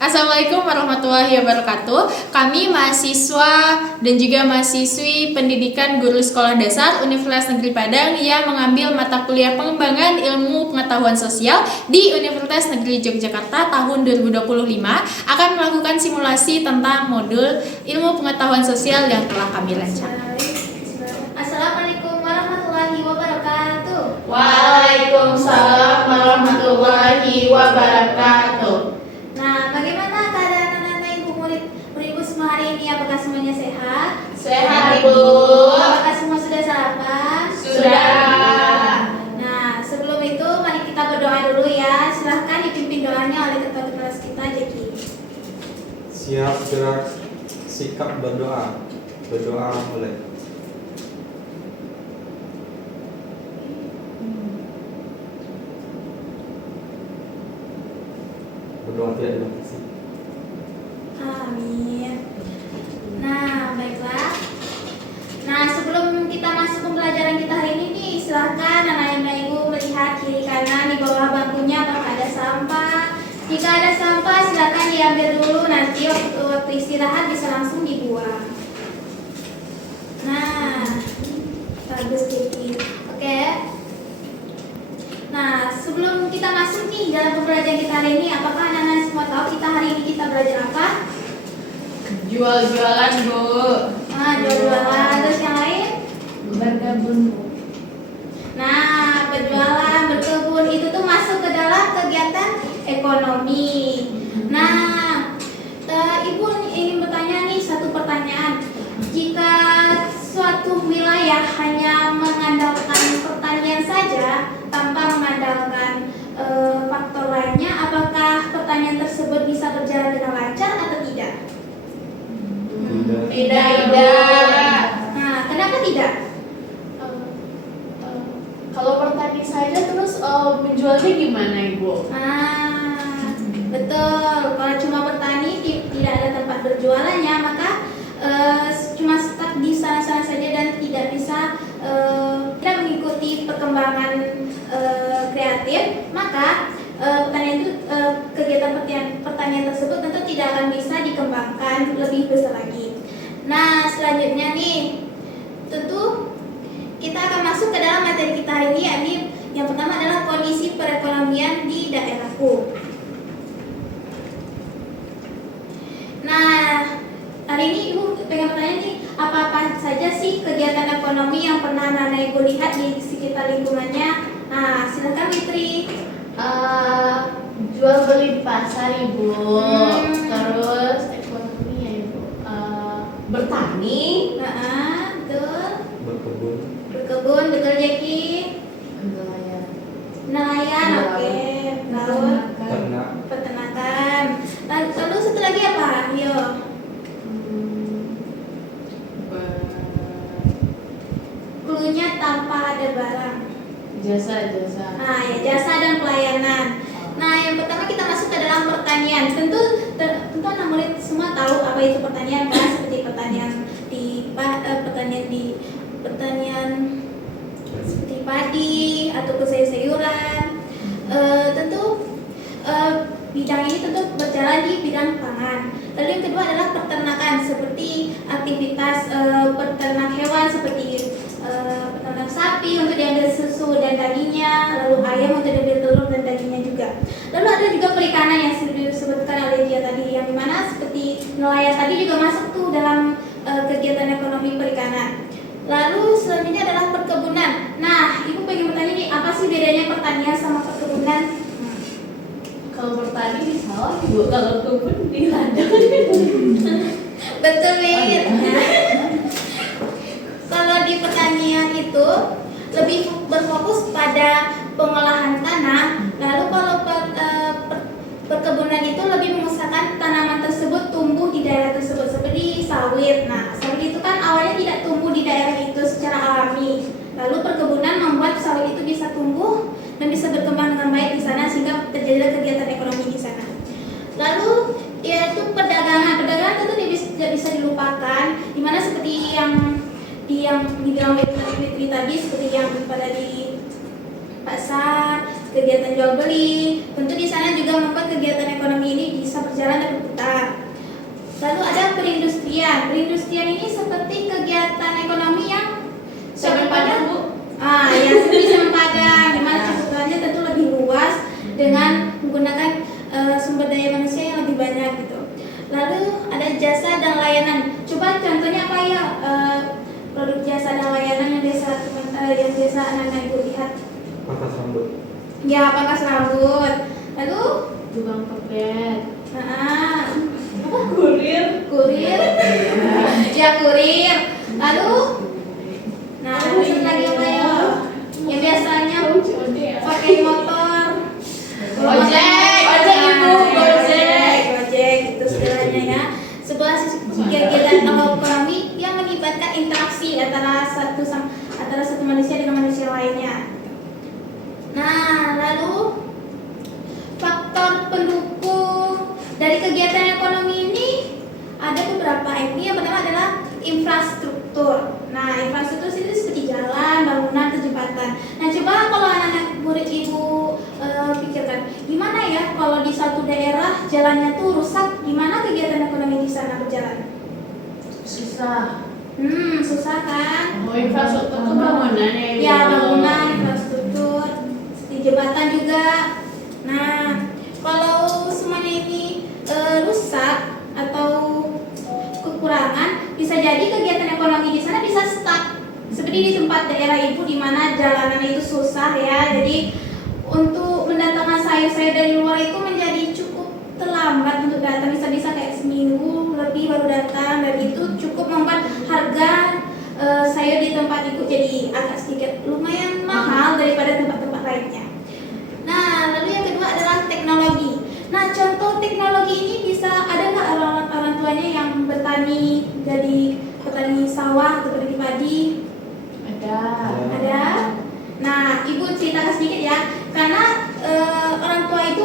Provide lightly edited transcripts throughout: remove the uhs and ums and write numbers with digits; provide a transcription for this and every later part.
Assalamualaikum warahmatullahi wabarakatuh. Kami mahasiswa dan juga mahasiswi pendidikan guru sekolah dasar Universitas Negeri Padang yang mengambil mata kuliah pengembangan ilmu pengetahuan sosial di Universitas Negeri Yogyakarta tahun 2025 akan melakukan simulasi tentang modul ilmu pengetahuan sosial yang telah kami rancang. Assalamualaikum warahmatullahi wabarakatuh. Waalaikumsalam warahmatullahi wabarakatuh. Nah, bagaimana keadaan anak-anak ibu semua hari ini? Apakah semuanya sehat? Sehat, Bu. Apakah semua sudah sarapan? Sudah. Nah, sebelum itu mari kita berdoa dulu ya. Silahkan dipimpin doanya oleh ketua kelas kita, Jeki. Siap gerak, sikap berdoa. Berdoa mulai. Berdoa tidak dibatasi. Amin. Nah, baiklah. Nah, sebelum kita masuk pembelajaran kita hari ini nih, silahkan anak-anak ibu melihat kiri kanan di bawah bangkunya apakah ada sampah. Jika ada sampah, silahkan diambil dulu. Nanti waktu istirahat bisa langsung dibuang. Nah, bagus Kiki. Oke. Nah, sebelum kita masuk nih dalam pembelajaran kita hari ini, apakah anak-anak semua tahu kita hari ini kita belajar apa? Jual-jualan, Bu. Nah, jual-jualan. Terus yang lain? Berkebun, Bu. Nah, berjualan, berkebun itu tuh masuk ke dalam kegiatan ekonomi. Nah, Ibu ingin bertanya nih satu pertanyaan. Jika suatu wilayah hanya mengandalkan pertanian saja tanpa mengandalkan faktor lainnya, apakah pertanian tersebut bisa berjalan dengan lancar atau tidak? Tidak. Nah, kenapa tidak? Kalau pertanian saja terus menjualnya gimana, Ibu? Nah, betul. Kalau cuma bertani tidak ada tempat berjualannya, maka cuma stuck di sana-sana saja dan tidak bisa tidak mengikuti perkembangan kreatif, maka kegiatan pertanian tersebut tentu tidak akan bisa dikembangkan lebih besar lagi. Nah, selanjutnya nih, tentu kita akan masuk ke dalam materi kita hari ini, yakni yang pertama adalah kondisi perekonomian di daerahku. Nah, hari ini Ibu pengen bertanya nih, apa-apa saja sih kegiatan ekonomi yang pernah anak-anak Ibu lihat di sekitar lingkungannya? Nah, silakan Fitri. Jual beli di pasar, Ibu. Hmm. Terus ekonomi ya, Ibu. Bertani. Betul. Berkebun. Betul Jeki. Nelayan. Nelayan, oke. Laut. Ternak. Peternakan. Lalu satu lagi apa? Yo. Klunya tanpa ada barang. Jasa. Nah, ya, jasa dan pelayanan. Nah, yang pertama kita masuk ke dalam pertanian. Tentu anak murid semua tahu apa itu pertanian, kan? Seperti pertanian seperti padi ataupun sayur-sayuran. Bidang ini tentu berjalan di bidang pangan. Lalu yang kedua adalah peternakan, seperti aktivitas peternak hewan seperti peternak sapi untuk diambil susu dan dagingnya, lalu ayam untuk diambil telur dan dagingnya juga. Lalu ada juga perikanan yang sudah disebutkan oleh dia tadi, yang dimana seperti nelayan tadi juga masuk tuh dalam kegiatan ekonomi perikanan. Lalu selanjutnya adalah perkebunan. Nah, Ibu pengen bertanya nih, apa sih bedanya pertanian sama perkebunan? Kalau bertani di sawah, Ibu. Kalau kebun di ladang. Betul, Mir. Kalau di pertanian itu lebih berfokus pada pengolahan tanah. Lalu kalau perkebunan itu lebih mengusahakan tanaman tersebut tumbuh di daerah tersebut, seperti sawit. Nah, sawit itu kan awalnya tidak tumbuh di daerah itu secara alami. Lalu perkebunan membuat sawit itu bisa tumbuh dan bisa berkembang dengan baik di sana sehingga terjadilah kegiatan ekonomi di sana. Lalu yaitu perdagangan tentu tidak bisa dilupakan, dimana seperti yang dibilang Fitri tadi, seperti yang pada di pasar, kegiatan jual beli. Tentu di sana juga membuat kegiatan ekonomi ini bisa berjalan perindustrian. Perindustrian ini seperti kegiatan ekonomi yang Sebenarnya Bu. Ya seperti sempadan, di mana cakupannya tentu lebih luas dengan menggunakan sumber daya manusia yang lebih banyak gitu. Lalu ada jasa dan layanan. Coba contohnya apa ya produk jasa dan layanan yang biasa anak-anak ibu lihat? Pangkas rambut. Ya, pangkas rambut. Lalu Tukang pepet. apa? Kurir. Kurir. Ya, kurir. Lalu terus lagi apa ya? Yang biasanya pakai motor. Ojek Ibu, Gojek itu istilahnya ya. Sebuah kegiatan ekonomi yang melibatkan interaksi antara satu manusia dengan manusia lainnya. Nah, lalu faktor pendukung dari kegiatan ekonomi ini ada beberapa. Ini yang pertama adalah infrastruktur. Nah, infrastruktur itu seperti jalan, bangunan, atau jembatan. Nah, coba kalau anak-anak murid ibu pikirkan, gimana ya kalau di satu daerah jalannya tuh rusak, gimana kegiatan ekonomi di sana berjalan? Susah. Susah kan? Infrastruktur itu bangunan ya. Ya, bangunan, infrastruktur, di jembatan juga. Nah, kalau semuanya ini rusak atau kekurangan, bisa jadi kegiatan ekonomi di sana bisa stuck. Seperti di tempat daerah ibu di mana jalanan itu susah ya. Jadi untuk mendatangkan sayur-sayur dari luar itu menjadi cukup terlambat untuk datang. Bisa-bisa kayak seminggu lebih baru datang, dan itu cukup membuat harga sayur di tempat ibu jadi agak sedikit lumayan mahal daripada tempat-tempat lainnya. Nah, lalu yang kedua adalah teknologi. Nah, contoh teknologi ini bisa ada nggak orang tuanya yang bertani, jadi petani sawah atau petani padi? Ada. Nah, ibu ceritakan sedikit ya, karena orang tua itu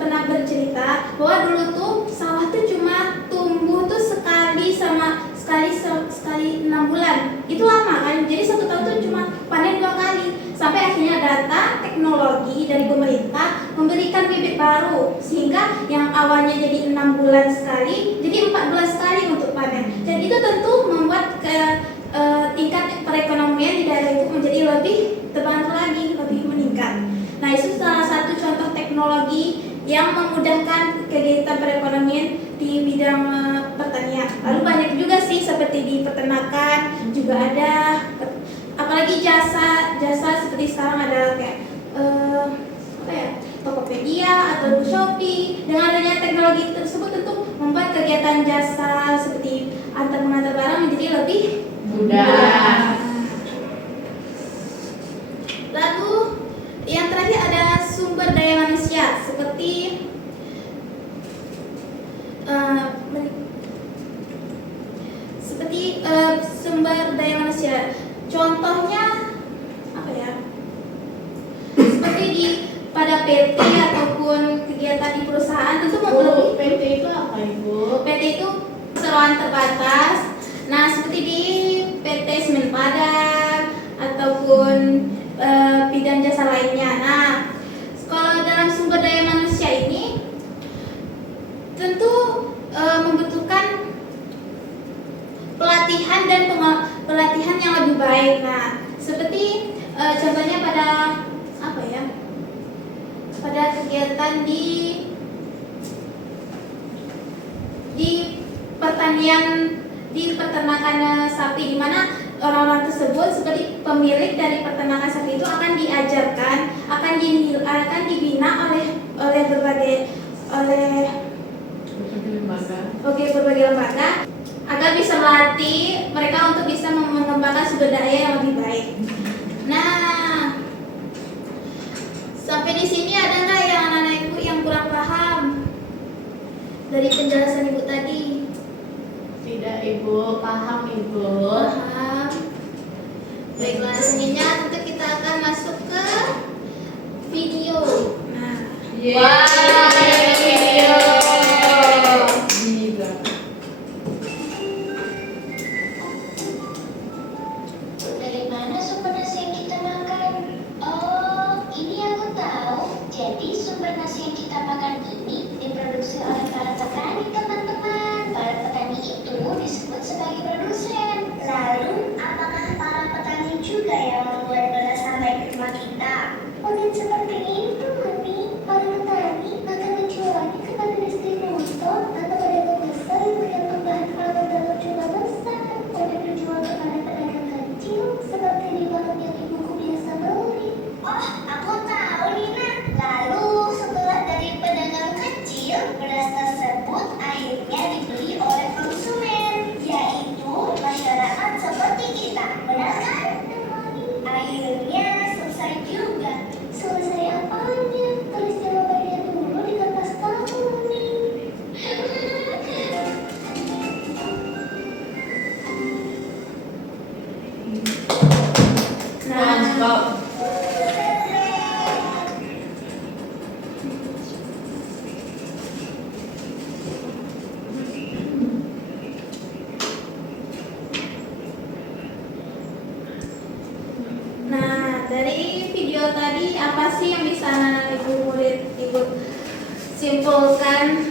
pernah bercerita bahwa dulu tuh sawah tuh cuma tumbuh tuh sekali 6 bulan. Itu lama kan? Jadi 1 tahun tuh cuma panen 2 kali. Sampai akhirnya datang teknologi dari pemerintah memberikan bibit baru, sehingga yang awalnya jadi 6 bulan sekali jadi 4 bulan sekali untuk panen. Dan itu tentu membuat tingkat perekonomian di daerah itu menjadi lebih terbantu lagi, lebih meningkat. Nah, itu salah satu contoh teknologi yang memudahkan kegiatan perekonomian di bidang pertanian. Lalu banyak juga sih seperti di peternakan juga ada, apalagi jasa seperti sekarang ada kayak Tokopedia atau Shopee. Dengan adanya teknologi tersebut tentu membuat kegiatan jasa seperti antar mengantar barang menjadi lebih mudah. Lalu yang terakhir ada sumber daya manusia seperti sumber daya manusia. Contohnya apa ya? Seperti pada PT ataupun kegiatan di perusahaan tentu Bu, PT itu apa Ibu? PT itu perseroan terbatas. Nah, seperti di PT Semen Padang ataupun bidang jasa lainnya. Nah, kalau dalam sumber daya manusia ini tentu membutuhkan pelatihan dan pelatihan yang lebih baik. Nah, seperti contohnya pada apa ya? Pada kegiatan di pertanian, di peternakan sapi, di mana orang-orang tersebut seperti pemilik dari peternakan sapi itu akan diajarkan, akan dibina oleh berbagai lembaga agar bisa melatih mereka untuk bisa mengembangkan sumber daya yang lebih baik. Nah, sampai di sini ada nggak yang anak-anak ibu yang kurang paham dari penjelasan ibu tadi? Tidak Ibu, paham Ibu. Paham. Baiklah, selanjutnya tentu kita akan masuk ke video. Nah, Wah, ada video. Dari mana sumber nasi yang kita makan? Oh, ini aku tahu. Jadi sumber nasi yang kita makan ini diproduksi oleh para petani, teman-teman. Para petani itu disebut tadi apa sih yang bisa anak ibu murid ibu simpulkan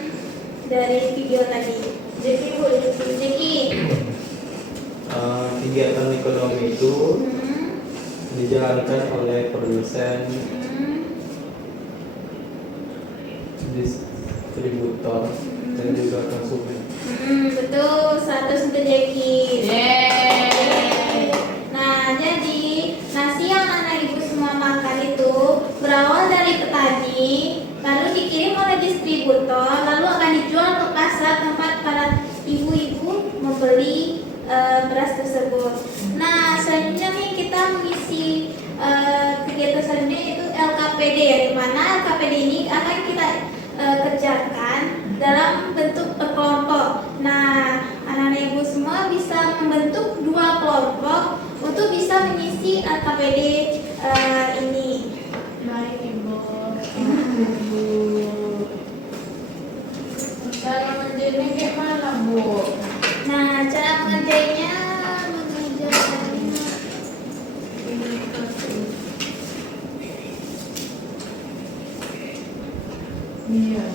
dari video tadi? Jadi Bu, Jeki. Kegiatan ekonomi itu Hmm. dijalankan oleh produsen, Hmm. distributor, dan juga konsumen. Betul, 100 untuk Jeki. Yeay. Nah, jadi nasi yang anak ibu semua makan itu berawal dari petani, lalu dikirim oleh distributor, lalu akan dijual ke pasar tempat para ibu-ibu membeli beras tersebut. Nah, selanjutnya nih kita mengisi kegiatan selanjutnya itu LKPD ya, di mana LKPD ini akan kita kerjakan dalam bentuk kelompok. Nah, anak-anak ibu semua bisa membentuk 2 kelompok untuk bisa mengisi LKPD ini. Baik Ibu. Cara menjadinya gimana Bu? Nah, cara mengerjainnya Iya.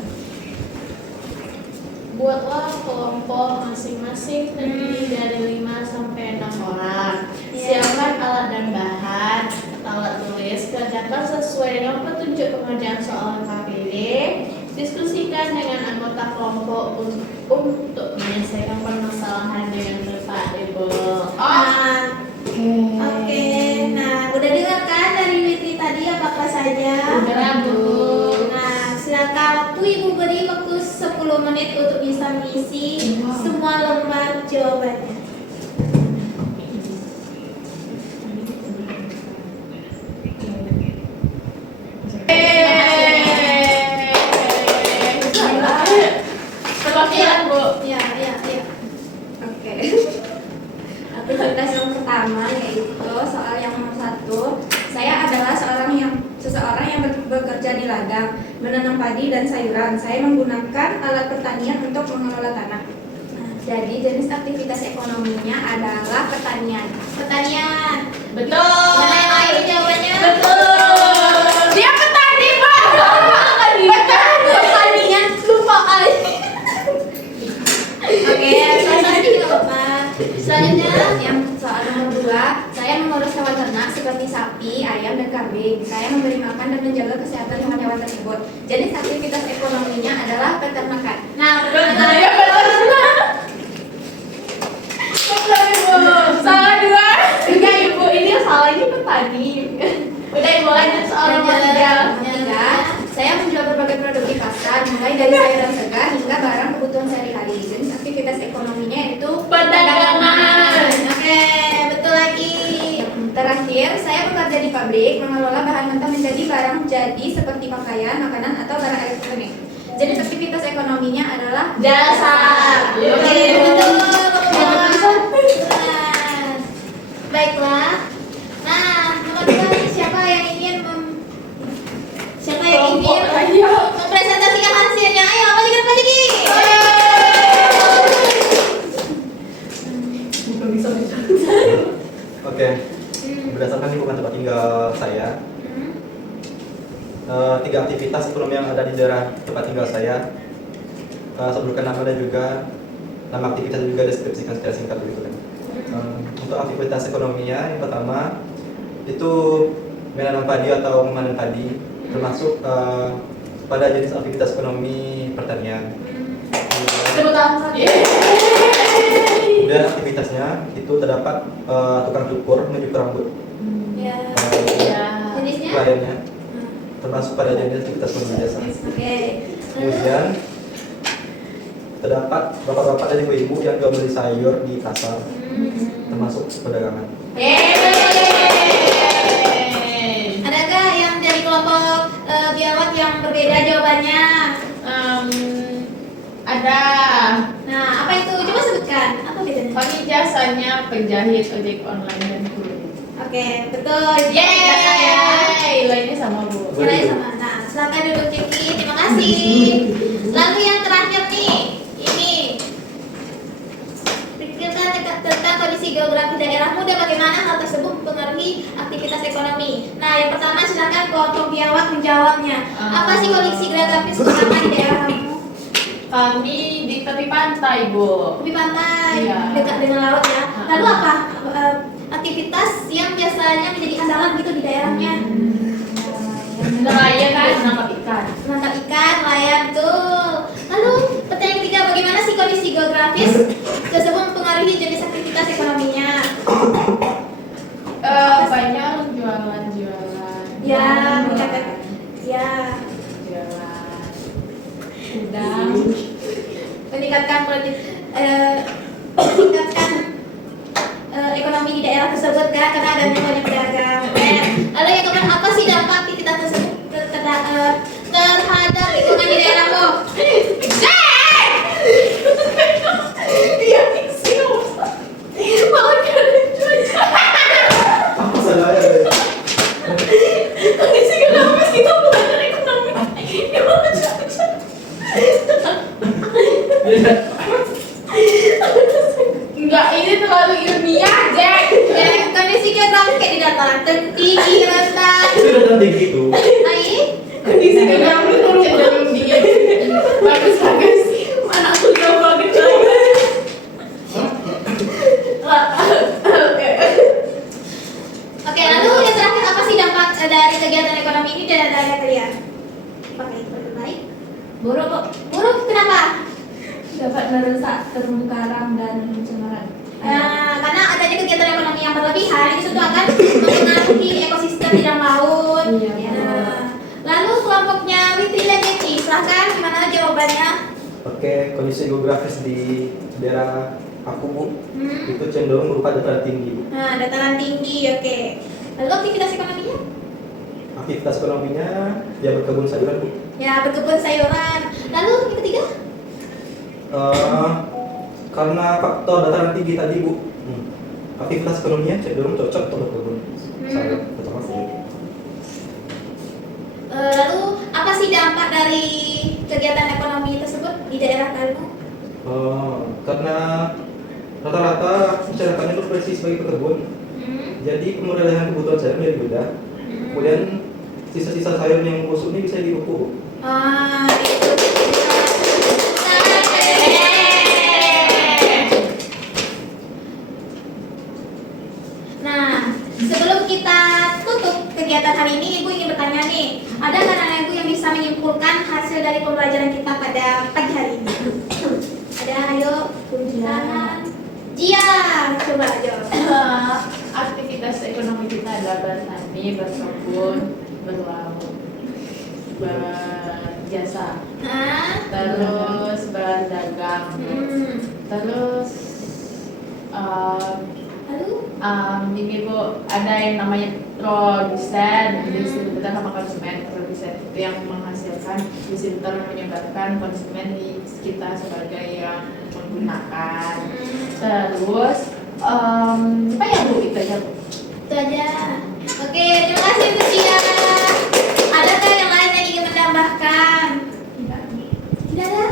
Buatlah kelompok masing-masing terdiri dari 5 sampai 6 orang. Iya. Siapkan alat dan bahan, alat tulis, kerjakan sesuai dengan petunjuk pengerjaan soal KPD. Diskusikan dengan anggota kelompok untuk menyelesaikan permasalahan dengan tepat, Ibu. Nah, oke. Nah, udah dengar kan dari Witri tadi apa saja? Udah, Bu. Nah, silakan waktu Ibu beri waktu 10 menit untuk bisa mengisi Wow. semua lembar jawabannya. Perwakilan Bu. Iya. Oke. Aktivitas yang pertama yaitu soal yang nomor 1. Saya adalah seseorang yang bekerja di ladang, menanam padi dan sayuran. Saya menggunakan alat pertanian untuk mengelola tanah. Nah, jadi jenis aktivitas ekonominya adalah pertanian. Pertanian. Betul. Mana yang lain jawabannya? Betul. Dia petani, Pak. Pertanian lupa kali. Oke, selesai nggak apa-apa. Selanjutnya Yang soal nomor 2, saya mengurus hewan ternak seperti sapi, ayam, dan kambing. Saya memberi makan dan menjaga kesehatan hewan-hewan tersebut. Jenis aktivitas ekonominya adalah peternakan. nah, Betul, ya betul. Betul, Ibu. Salah 2. Enggak, Ibu. Ini yang salah ini petani. Udah, Ibu lanjut soal nomor 3. Nomor 3, saya menjual berbagai produk di pasar, mulai dari sayuran segar hingga barang kebutuhan sehari-hari. Jenis aktivitas ekonominya yaitu Perdagangan. Oke, betul lagi. Terakhir, saya bekerja di pabrik, mengelola bahan mentah menjadi barang jadi seperti pakaian, makanan, atau barang elektronik. Jenis aktivitas ekonominya adalah Jasa. Oke, betul. Baiklah. Nah, nomor 2 siapa yang ingin mempresentasikan hasilnya? Ayo, balik ke depan lagi. Oke, berdasarkan lingkungan tempat tinggal saya, 3 aktivitas ekonomi yang ada di daerah tempat tinggal saya, sebutkan nama dan juga nama aktivitas juga deskripsikan secara singkat begitu kan. Untuk aktivitas ekonominya, yang pertama itu menanam padi atau memanen padi, termasuk pada jenis aktivitas ekonomi pertanian. Tepuk tangan. Kemudian aktivitasnya itu terdapat tukang cukur mencukur rambut. Ya. Ya. Jenisnya? Kliennya termasuk pada jenis aktivitas ekonomi jasa. Oke. Kemudian terdapat bapak-bapak dan ibu-ibu yang jual beli sayur di pasar, termasuk perdagangan. Adakah yang dari kelompok biawat yang berbeda jawabannya? Ada. Nah, apa itu? Coba sebutkan. Apa bedanya? Kami jasanya penjahit ojek online dan kurir. Oke, betul. Yeay, lainnya sama Bu. Nilai sama. Nah, silakan duduk Ciki. Terima kasih. Lalu yang terakhir nih, ini. Pikirkan tentang kondisi geografi daerahmu dan bagaimana hal tersebut mempengaruhi aktivitas ekonomi. Nah, yang pertama silakan kelompok biawak menjawabnya. Apa sih kondisi geografis pertama di daerah kamu? Kami di tepi pantai, Bu. Tepi pantai, Iya. dekat dengan laut ya. Lalu apa aktivitas yang biasanya menjadi andalan gitu di daerahnya? Nelayan kan menangkap ikan. Menangkap ikan, nelayan tuh. Lalu pertanyaan ketiga, bagaimana sih kondisi geografis tersebut mempengaruhi jenis aktivitas ekonominya? Banyak jualan-jualan. Ya, meningkatkan. Ya, Jualan. Udang. meningkatkan ekonomi di daerah tersebut kan karena adanya banyak pedagang. Lalu yang keempat, apa sih dampak aktivitas tersebut terhadap lingkungan di daerahmu? Apa salahnya? Kondisi geografis kita belajar ekonomi. Enggak, ini terlalu ilmiah, Jack. Ya, kondisi geografis kayak di dataran tinggi, rendah. Itu udah tinggi itu. Ai, Kondisi geografis cenderung dingin. Bagus. Mana aku jauh banget lagi. Oke, lalu yang terakhir, apa sih dampak dari kegiatan ekonomi ini dari daerah kalian? Apakah itu baik? Buruk kenapa? Dapat merusak terumbu karang dan pencemaran. Karena adanya kegiatan ekonomi yang berlebihan itu akan mempengaruhi ekosistem di dalam laut. Iya. Lalu kelompoknya Witri dan Deci, silahkan gimana jawabannya? Oke, kondisi geografis di daerah aku, Bu, Hmm. itu cenderung berupa dataran tinggi, Bu. Nah, dataran tinggi, oke. Lalu aktivitas ekonominya? Aktivitas ekonominya ya berkebun sayuran, Bu. Ya, berkebun sayuran. Lalu yang ketiga? Karena faktor dataran tinggi tadi, Bu, aktivitas ekonominya cenderung cocok untuk berkebun sayur, terutama sayur. Lalu apa sih dampak dari kegiatan ekonomi tersebut di daerah kamu? Karena rata-rata masyarakatnya itu profesi sebagai pekebun, jadi pemodelan kebutuhan sayur menjadi mudah. Kemudian sisa-sisa sayur yang busuk ini bisa diukur, Bu. Itu. Nah, sebelum kita tutup kegiatan hari ini, Ibu ingin bertanya nih, ada nggak anak Ibu yang bisa menyimpulkan hasil dari pembelajaran kita pada pagi hari ini? Ada, ayo, tunjukkan. Iya, coba jawab. Aktivitas ekonomi kita adalah bertani, berkebun, berlaut, berjasa, Nah, terus berdagang, terus lalu ini Bu, ada yang namanya produsen, distributor sama konsumen. Produsen itu yang menghasilkan, distributor menyebarkan, konsumen di kita sebagai yang menggunakan. Terus apa ya Bu, itu aja Bu. itu aja. Oke, terima kasih Bu Cia. Adakah yang lain yang ingin menambahkan? Tidak ada?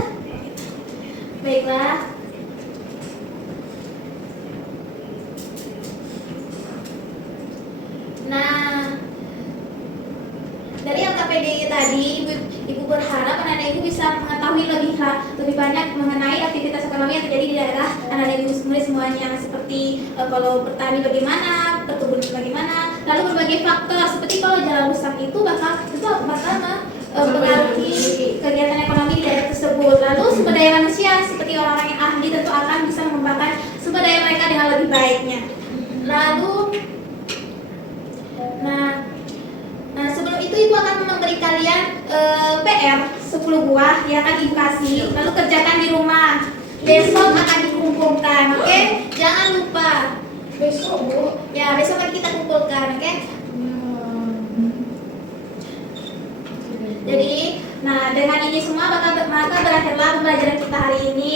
Baiklah. Nah, dari LKPD tadi, Ibu berharap anak-anak Ibu bisa mengetahui lebih banyak mengenai aktivitas ekonomi yang terjadi di daerah anak-anak Ibu semuanya, seperti kalau bertani bagaimana, perkebunan bagaimana, lalu berbagai faktor seperti kalau jalan rusak itu bakal mempengaruhi kegiatan ekonomi di daerah tersebut. Lalu sumber daya manusia seperti orang-orang yang ahli tentu akan bisa mengembangkan sumber daya mereka dengan lebih baiknya. Lalu Nah, sebelum itu Ibu akan memberi kalian PR 10 buah yang akan Ibu kasih. Lalu kerjakan di rumah. Besok akan dikumpulkan, oke? Jangan lupa. Besok Bu. Ya, besok lagi kita kumpulkan, oke? Jadi, nah dengan ini semua maka berakhirlah pembelajaran kita hari ini.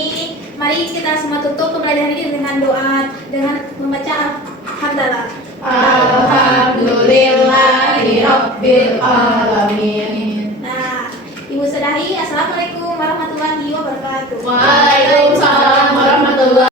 Mari kita semua tutup pembelajaran ini dengan doa, dengan membaca hamdalah. Alhamdulillahirabbil alamin. Nah, Ibu sudahi. Assalamualaikum warahmatullahi wabarakatuh. Waalaikumsalam.